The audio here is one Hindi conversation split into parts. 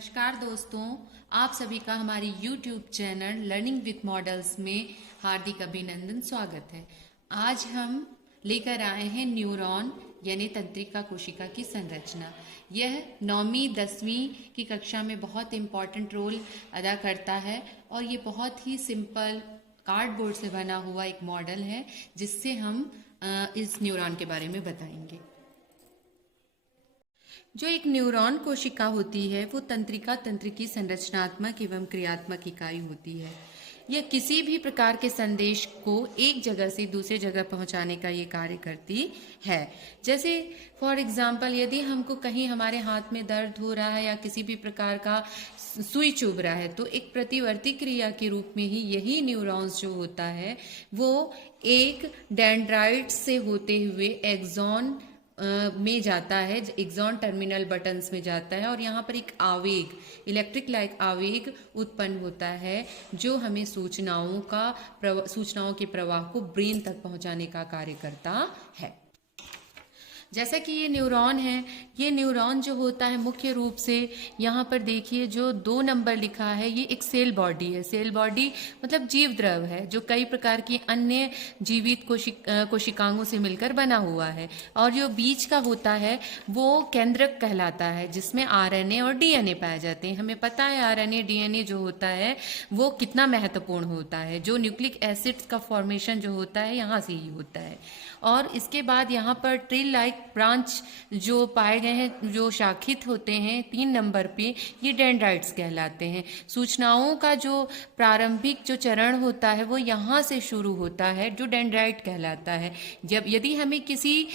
नमस्कार दोस्तों, आप सभी का हमारे YouTube channel learning with models में हार्दिक अभिनंदन स्वागत है। आज हम लेकर आए हैं न्यूरॉन यानी तंत्रिका कोशिका की संरचना। यह 9वीं 10वीं की कक्षा में बहुत इम्पॉर्टेंट रोल अदा करता है और ये बहुत ही सिंपल कार्डबोर्ड से बना हुआ एक मॉडल है जिससे हम इस न्यूरॉन के बारे में बताएंगे। जो एक न्यूरॉन कोशिका होती है वो तंत्रिका तंत्र की संरचनात्मक एवं क्रियात्मक इकाई होती है। यह किसी भी प्रकार के संदेश को एक जगह से दूसरे जगह पहुंचाने का ये कार्य करती है। जैसे फॉर एग्जाम्पल यदि हमको कहीं हमारे हाथ में दर्द हो रहा है या किसी भी प्रकार का सुई चुभ रहा है तो एक प्रतिवर्ती क्रिया के रूप में ही यही न्यूरॉन्स जो होता है वो एक डेंड्राइट से होते हुए एक्सॉन में जाता है, एक्सॉन टर्मिनल बटन्स में जाता है और यहाँ पर एक आवेग, इलेक्ट्रिक लाइक आवेग उत्पन्न होता है जो हमें सूचनाओं के प्रवाह को ब्रेन तक पहुँचाने का कार्य करता है। जैसा कि ये न्यूरॉन है, ये न्यूरॉन जो होता है मुख्य रूप से यहाँ पर देखिए जो 2 नंबर लिखा है ये एक सेल बॉडी है। सेल बॉडी मतलब जीव द्रव है जो कई प्रकार की अन्य जीवित कोशिकाओं से मिलकर बना हुआ है। और जो बीच का होता है वो केंद्रक कहलाता है जिसमें आरएनए और डीएनए पाए जाते हैं। हमें पता है आरएनए डीएनए जो होता है वो कितना महत्वपूर्ण होता है। जो न्यूक्लिक एसिड्स का फॉर्मेशन जो होता है यहाँ से ही होता है। और इसके बाद यहाँ पर ट्री लाइक ब्रांच जो पाए गए हैं जो शाखित होते हैं 3 नंबर पे ये डेंड्राइट्स कहलाते हैं। सूचनाओं का जो प्रारंभिक जो चरण होता है वो यहाँ से शुरू होता है जो डेंड्राइट कहलाता है। जब यदि हमें किसी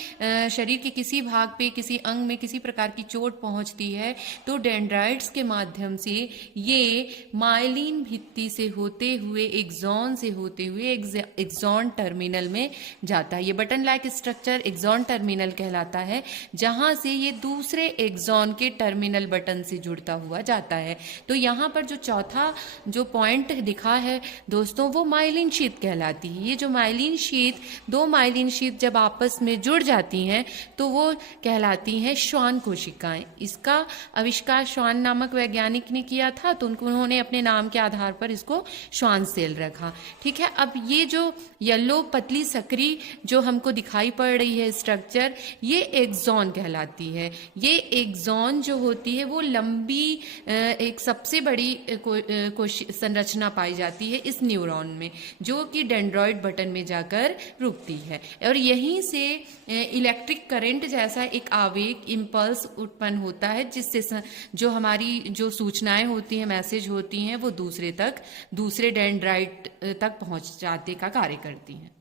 शरीर के किसी भाग पे किसी अंग में किसी प्रकार की चोट पहुँचती है तो डेंड्राइट्स के माध्यम से ये माइलिन भित्ति से होते हुए एक्सॉन से होते हुए एक्सॉन टर्मिनल में जाता है। ये button like structure axon terminal कहलाता है जहां से ये दूसरे एक्सॉन के टर्मिनल बटन से जुड़ता हुआ जाता है। तो यहाँ पर जो चौथा जो पॉइंट दिखा है दोस्तों वो माइलिन शीथ कहलाती है। ये जो माइलिन शीथ, 2 माइलिन शीथ जब आपस में जुड़ जाती हैं तो वो कहलाती हैं श्वान कोशिकाएं। इसका आविष्कार श्वान नामक वैज्ञानिक ने किया था तो उन्होंने अपने नाम के आधार पर इसको श्वान सेल रखा। ठीक है, अब ये जो येलो पतली सकरी जो हमको दिखाई पड़ रही है स्ट्रक्चर ये एक्सॉन कहलाती है। ये एक्सॉन जो होती है वो लंबी एक सबसे बड़ी संरचना पाई जाती है इस न्यूरॉन में जो कि डेंड्रॉइड बटन में जाकर रुकती है और यहीं से इलेक्ट्रिक करंट जैसा एक आवेग इम्पल्स उत्पन्न होता है जिससे जो हमारी जो सूचनाएं होती हैं, मैसेज होती हैं वो दूसरे डेंड्राइट तक पहुंच जाने का कार्य करती हैं।